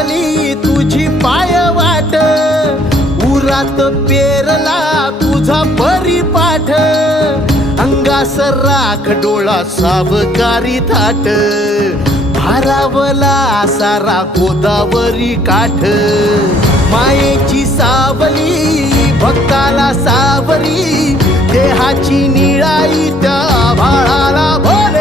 लागली तुझी पाय वाट, उरात पेरला तुझा परिपाठ, अंगास राख डोळा सावकारी थाट, भारावला सारा गोदावरी काठ, मायेची सावली भक्ताला सावरी, देहाची निळाई त्या भाळाला भोले.